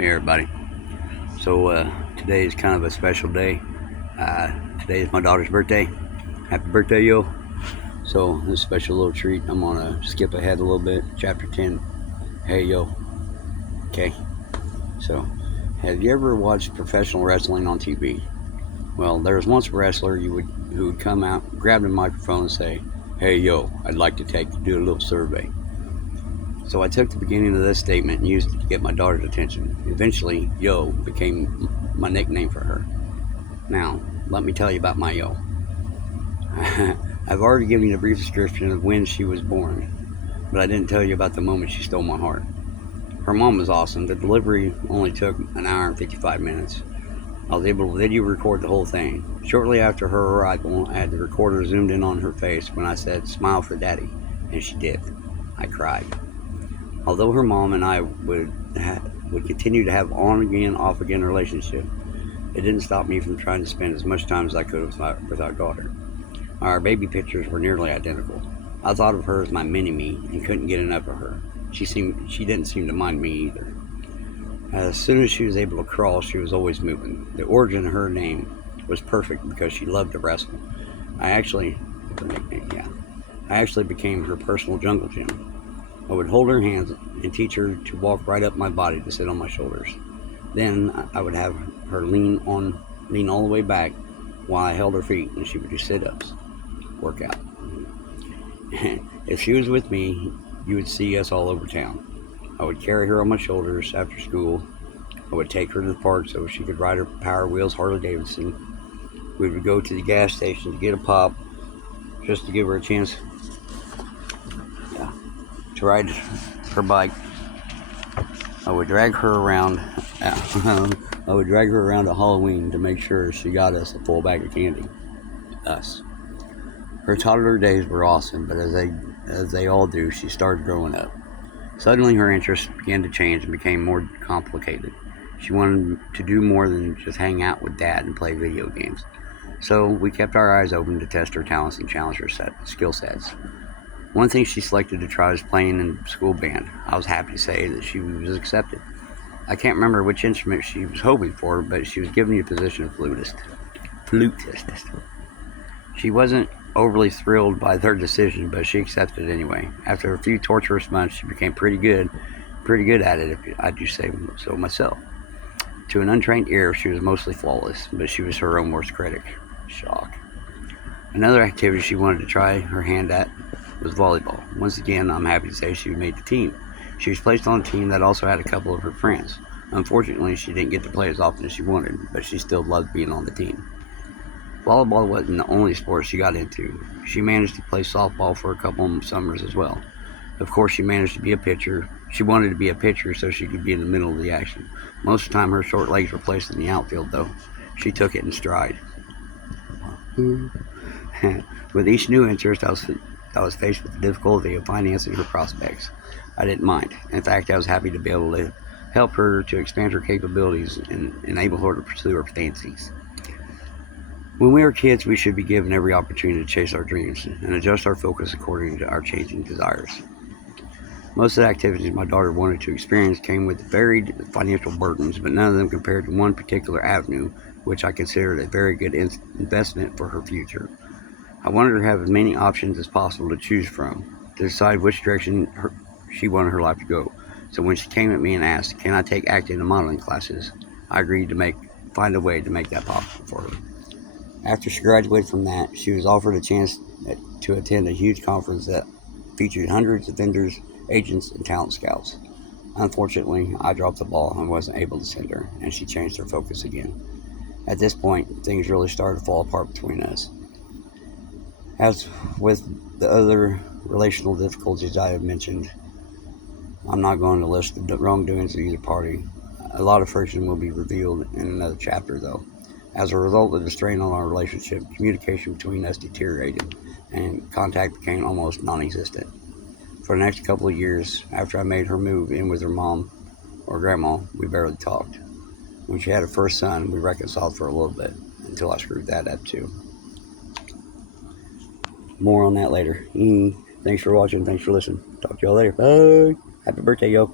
Hey everybody. So today is kind of a special day. Today is my daughter's birthday. Happy birthday, yo. So this special little treat, I'm gonna skip ahead a little bit. Chapter 10. Hey yo. Okay. So have you ever watched professional wrestling on TV? Well, there was once a wrestler who would come out, grab the microphone and say, "Hey yo, I'd like to do a little survey." So I took the beginning of this statement and used it to get my daughter's attention. Eventually, Yo became my nickname for her. Now, let me tell you about my Yo. I've already given you a brief description of when she was born, but I didn't tell you about the moment she stole my heart. Her mom was awesome. The delivery only took an hour and 55 minutes. I was able to video record the whole thing. Shortly after her arrival, I had the recorder zoomed in on her face when I said, "Smile for Daddy," and she did. I cried. Although her mom and I would continue to have on again, off again relationship, it didn't stop me from trying to spend as much time as I could with our daughter. Our baby pictures were nearly identical. I thought of her as my mini-me and couldn't get enough of her. She didn't seem to mind me either. As soon as she was able to crawl, she was always moving. The origin of her name was perfect because she loved to wrestle. I actually became her personal jungle gym. I would hold her hands and teach her to walk right up my body to sit on my shoulders. Then I would have her lean all the way back while I held her feet, and she would do sit-ups, work out. If she was with me, you would see us all over town. I would carry her on my shoulders after school. I would take her to the park so she could ride her Power Wheels Harley Davidson. We would go to the gas station to get a pop, just to give her a chance to ride her bike. I would drag her around. I would drag her around to Halloween to make sure she got us a full bag of candy. Us. Her toddler days were awesome, but as they all do, she started growing up. Suddenly, her interests began to change and became more complicated. She wanted to do more than just hang out with Dad and play video games. So we kept our eyes open to test her talents and challenge her skill sets. One thing she selected to try was playing in school band. I was happy to say that she was accepted. I can't remember which instrument she was hoping for, but she was given the position of flutist. She wasn't overly thrilled by their decision, but she accepted it anyway. After a few torturous months, she became pretty good at it, if I do say so myself. To an untrained ear, she was mostly flawless, but she was her own worst critic. Shock. Another activity she wanted to try her hand at was volleyball. Once again, I'm happy to say she made the team. She was placed on a team that also had a couple of her friends. Unfortunately, she didn't get to play as often as she wanted, but she still loved being on the team. Volleyball wasn't the only sport she got into. She managed to play softball for a couple of summers as well. Of course, she managed to be a pitcher. She wanted to be a pitcher so she could be in the middle of the action. Most of the time, her short legs were placed in the outfield, though. She took it in stride. With each new interest, I was faced with the difficulty of financing her prospects. I didn't mind. In fact, I was happy to be able to help her to expand her capabilities and enable her to pursue her fancies. When we are kids, we should be given every opportunity to chase our dreams and adjust our focus according to our changing desires. Most of the activities my daughter wanted to experience came with varied financial burdens, but none of them compared to one particular avenue, which I considered a very good investment for her future. I wanted her to have as many options as possible to choose from, to decide which direction she wanted her life to go. So when she came at me and asked, "Can I take acting and modeling classes?" I agreed to find a way to make that possible for her. After she graduated from that, she was offered a chance to attend a huge conference that featured hundreds of vendors, agents, and talent scouts. Unfortunately, I dropped the ball and wasn't able to send her, and she changed her focus again. At this point, things really started to fall apart between us. As with the other relational difficulties I have mentioned, I'm not going to list the wrongdoings of either party. A lot of friction will be revealed in another chapter, though. As a result of the strain on our relationship, communication between us deteriorated, and contact became almost non-existent. For the next couple of years, after I made her move in with her mom or grandma, we barely talked. When she had her first son, we reconciled for a little bit, until I screwed that up too. More on that later. Thanks for watching. Thanks for listening. Talk to y'all later. Bye. Happy birthday, yo.